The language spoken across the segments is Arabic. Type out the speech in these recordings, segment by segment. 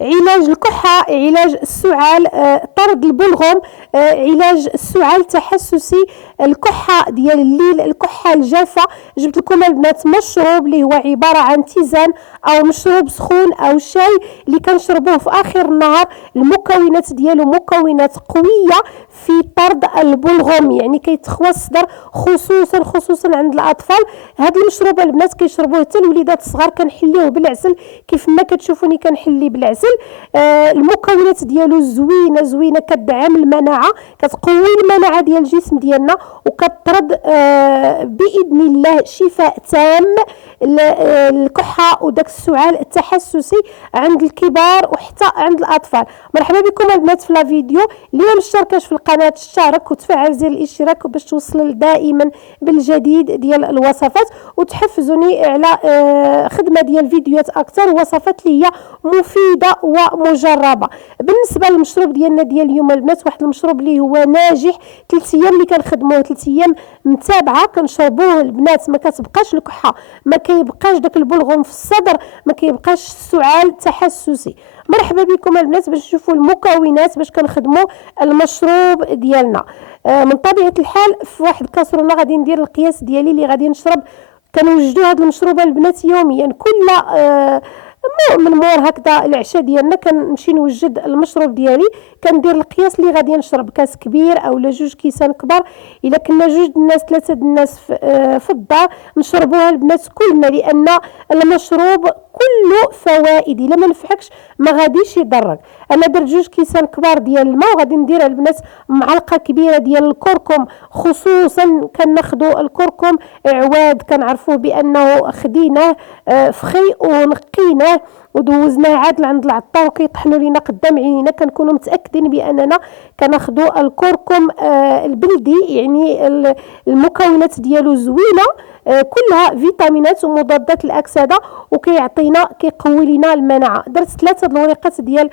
علاج الكحة، علاج السعال، طرد البلغم، علاج السعال التحسسي، الكحة ديال الليل، الكحة الجافة. جبت لكم البنات مشروب اللي هو عبارة عن تيزان او مشروب سخون او شاي اللي كنشربوه في اخر النهار. المكونات ديالو مكونات قوية في طرد البلغم، يعني كيتخوى الصدر خصوصا عند الاطفال. هاد المشروب البنات كيشربوه حتى الوليدات الصغار، كنحليوه بالعسل كيف ما كتشوفوني كنحلي بالعسل. المكونات ديالو زوينه كتدعم المناعه، كتقوي المناعه ديال الجسم ديالنا، وكتطرد باذن الله شفاء تام الكحه وداك السعال التحسسي عند الكبار وحتى عند الاطفال. مرحبا بكم البنات في لا فيديو. اللي ما مشتركاش في القناه اشترك وتفعل زر الاشتراك باش توصل دائما بالجديد ديال الوصفات، وتحفزوني على خدمه ديال فيديوهات اكثر، وصفات اللي هي مفيده ومجربه. بالنسبه للمشروب ديالنا ديال اليوم البنات، واحد المشروب اللي هو ناجح. 3 ايام اللي كنخدموه، 3 ايام متابعه كنشربوه البنات، ما كتبقاش الكحه، ما كيبقاش داك البلغم في الصدر، ما كيبقاش السعال التحسسي. مرحبا بكم البنات باش نشوفوا المكونات باش كنخدموا المشروب ديالنا. من طبيعه الحال في واحد الكاسرونه غادي ندير القياس ديالي اللي غادي نشرب. كنوجدوا هذا المشروب البنات يوميا، كل من مور هكذا العشاء ديالنا كنمشي نوجد المشروب ديالي، كندير القياس اللي غادي نشرب، كاس كبير اولا 2 كيسان كبار. الا كنا 2 الناس 3 الناس في الدار نشربوها البنات كلنا، لان المشروب كله فوائد، الا ما نفعكش ما غاديش يضرك. انا درت 2 كيسان كبار ديال الماء، وغادي ندير البنات معلقه كبيره ديال الكركم. خصوصا كناخذوا الكركم عواد، كنعرفوه بانه خديناه فخي ونقيناه ودوزناه عاد لعند العطار وكيطحنوا لينا قدام عينينا، كنكونوا متاكدين باننا كناخذوا الكركم البلدي، يعني المكونات ديالو زوينه، كلها فيتامينات ومضادات الاكسده، وكيعطينا كيقوي لنا المناعه. درت 3 الوريقات ديال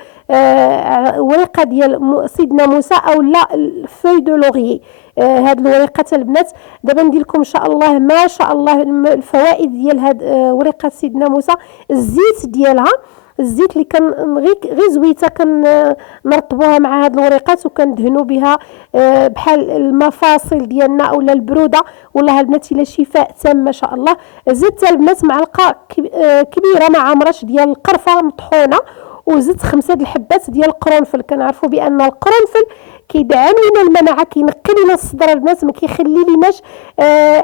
ورقه ديال سيدنا موسى او لا الفوي دو لوري. هاد الوريقات البنات دابا ندير لكم ان شاء الله ما شاء الله الفوائد ديال هاد وريقه سيدنا موسى. الزيت ديالها، الزيت اللي كان غير زويته، كنرطبوها مع هاد الوريقات وكندهنوا بها بحال المفاصل ديالنا اولا البروده، والله البنات الا شفاء تام ما شاء الله. زدت البنات معلقه كبيره مع عمرش ديال القرفه مطحونه، وزدت 5 الحبات ديال القرنفل. كنعرفوا بان القرنفل كيدعم لنا المناعه، كينقي لنا الصدر البنات، ما كيخلي ليناش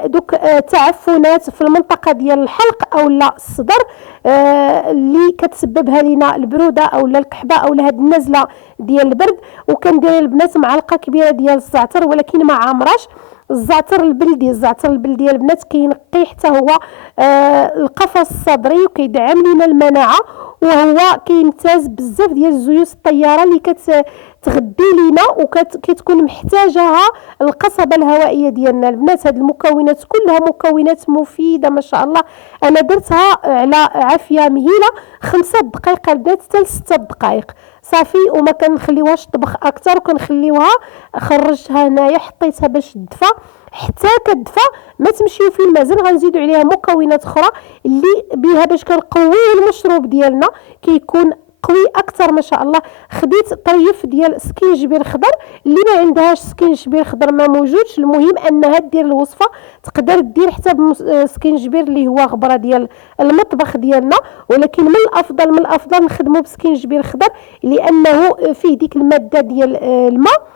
دوك تعفنات في المنطقه ديال الحلق او لا الصدر اللي كتسببها لنا البروده او لا الكحبه او لا هاد النزله ديال البرد. وكندير البنات معلقه كبيره ديال الزعتر ولكن مع عمرش. الزعتر البلدي البنات كينقي حتى هو القفص الصدري وكيدعم لنا المناعه، وهو كيمتاز بزاف ديال الزيوت الطياره اللي كتغذي لينا وكتكون محتاجها القصبه الهوائيه ديالنا البنات. هاد المكونات كلها مكونات مفيده ما شاء الله. انا درتها على عافيه مهيله 5 دقائق البنات حتى 6 دقائق صافي، وما كنخليوهاش تطبخ اكثر، وكنخليوها خرجتها هنايا حطيتها باش تدفى. حتى كتدفى ما تمشيو في المازن، غنزيدوا عليها مكونات اخرى اللي بها باش كنقويو المشروب ديالنا كيكون قوي اكثر ما شاء الله. خديت طريف ديال سكينجبير خضر، اللي ما عندهاش سكينجبير خضر ما موجودش، المهم انها دير الوصفه تقدر دير حتى بسكينجبير اللي هو غبره ديال المطبخ ديالنا، ولكن من الافضل نخدموا بسكينجبير خضر لانه فيه ديك الماده ديال الماء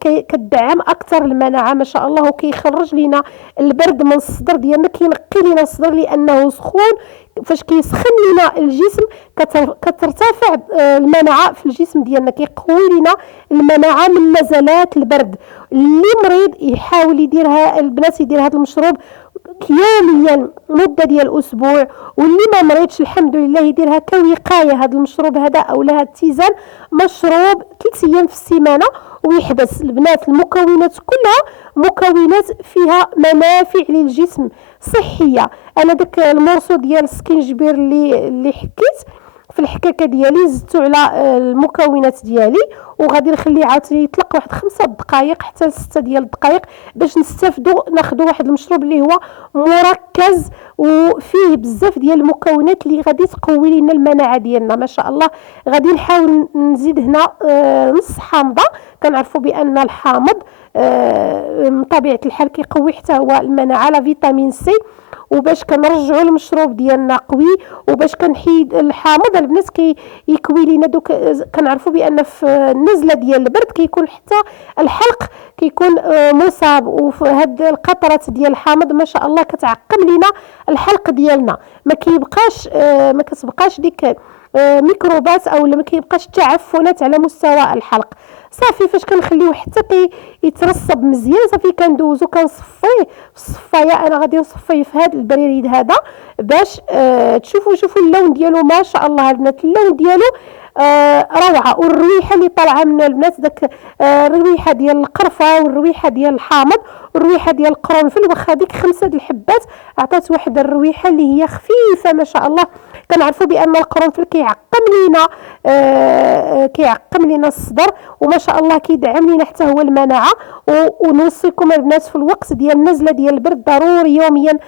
كتدعم اكثر المناعه ما شاء الله، وكيخرج لينا البرد من الصدر ديالنا، كينقي لينا الصدر لانه سخون. فاش كيسخن لينا الجسم كترتفع المناعه في الجسم ديالنا، كيقوي لنا المناعه من نزلات البرد. اللي مريض يحاول يديرها البنات، يدير هذا المشروب يوميا مده ديال اسبوع، واللي ما مريضش الحمد لله يديرها كوقايه. هذا المشروب هذا او هذا التيزان مشروب 3 ايام في السيمانه ويحبس البنات. المكونات كلها مكونات فيها منافع للجسم صحيه. انا داك المورسو ديال السكينجبير اللي حكيت في الحكاكه ديالي زدتو على المكونات ديالي وغادي نخليه عاوتاني يطلق واحد 5 دقائق حتى ل6 ديال الدقائق باش نستافدوا ناخذوا واحد المشروب اللي هو مركز وفيه بزاف ديال المكونات اللي غادي تقوي لنا المناعه ديالنا ما شاء الله. غادي نحاول نزيد هنا نص حامضه. كنعرفوا بان الحامض من طبيعه الحال كيقوي حتى هو المناعه، لا فيتامين سي. وباش كنرجعوا المشروب ديالنا قوي وباش كنحيد الحامض البنات كيكوي لينا دوك. كنعرفوا بان في النزله ديال البرد كيكون حتى الحلق كيكون مصاب، وفي هاد القطرات ديال الحامض ما شاء الله كتعقم لينا الحلق ديالنا، ما كتبقاش ديك ميكروبات او ما كيبقاش تعفنات على مستوى الحلق. صافي فاش كنخليوه حتى يترسب مزيان صافي كندوزو كنصفيه في الصفايه. انا غادي نصفيه في هذا البريد هذا باش شوفوا اللون ديالو ما شاء الله البنات، اللون ديالو روعه. والرويحه اللي طالعه منه البنات داك الرويحه ديال القرفه والرويحه ديال الحامض والرويحه ديال القرنفل، واخا ديك 5 د الحبات عطات واحد الرويحه اللي هي خفيفه ما شاء الله. كنعرفوا بان القرنفل كيعقم لينا الصدر وما شاء الله كيدعم لينا حتى هو المناعه. ونوصيكم البنات في الوقت ديال النزله ديال البرد ضروري يوميا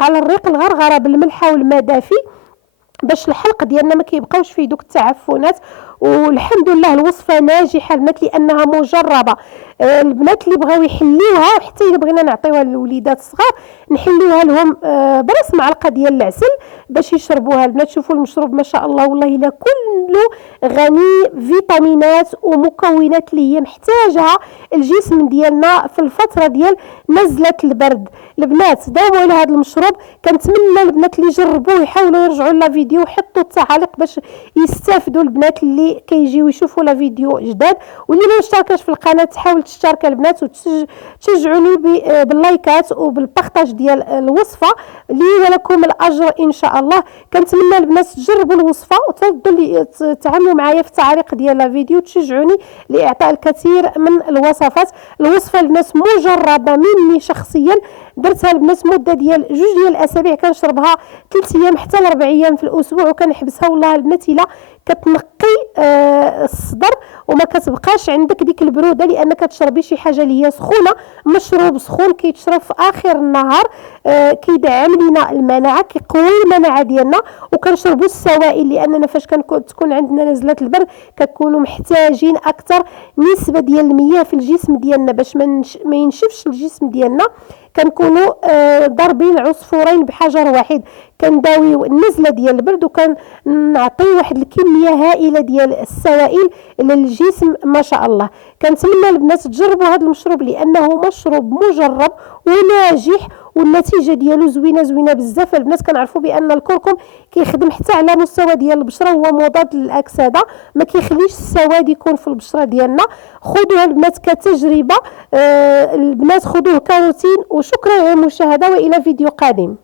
على الريق الغرغره بالملح والماء دافي باش الحلق ديالنا ما كيبقاوش فيه دوك التعفنات. والحمد لله الوصفه ناجحه البنات لانها مجربه. البنات اللي بغاو يحليوها وحتى الا بغينا نعطيوها للوليدات الصغار نحليوها لهم برس معلقه ديال العسل باش يشربوها البنات. شوفوا المشروب ما شاء الله والله الا كله غني فيتامينات ومكونات اللي هي محتاجها الجسم ديالنا في الفتره ديال نزله البرد. البنات داوموا على هذا المشروب. كنتمنى البنات اللي جربوه يحاولوا يرجعوا لا فيديو ويحطوا التعاليق باش يستافدوا البنات اللي كيجيو يشوفوا لا فيديو جداد. واللي ما اشتركاش في القناه تحاول تشترك البنات وتشجعوني باللايكات وبالبارطاج ديال الوصفه لي ولكم الاجر ان شاء الله. كنتمنى البنات تجربوا الوصفه وتفضلوا تعاملوا معايا في التعليق ديال لا فيديو تشجعوني لاعطاء الكثير من الوصفات. الوصفه البنات مجربه مني شخصيا، درتها البنات مده ديال 2 ديال الاسابيع، كنشربها 3 ايام حتى ل 4 ايام في الاسبوع وكنحبسها والله البنات الا كتنقي الصدر وما كتبقاش عندك ديك البروده لان كتشربي شي حاجه اللي هي سخونه. مشروب سخون كيتشرب في اخر النهار كيدعم لينا المناعه كيقوي المناعه ديالنا. وكنشربوا السوائل لاننا فاش تكون عندنا نزله البرد كنكونوا محتاجين اكثر نسبه ديال المياه في الجسم ديالنا باش ما ينشفش الجسم ديالنا. كنكونوا ضاربين عصفورين بحجر واحد، كنداويو النزله ديال البرد وكنعطيو واحد الكميه هائله ديال السوائل للجسم ما شاء الله. كنتمنى البنات تجربوا هذا المشروب لانه مشروب مجرب وناجح والنتيجه ديالو زوينه بزاف البنات. كنعرفوا بان الكركم كيخدم حتى على مستوى ديال البشره، هو مضاد للاكسده ما كيخليش السواد يكون في البشره ديالنا. خذوها البنات كتجربه البنات، خذوه كروتين. وشكرا على المشاهده والى فيديو قادم.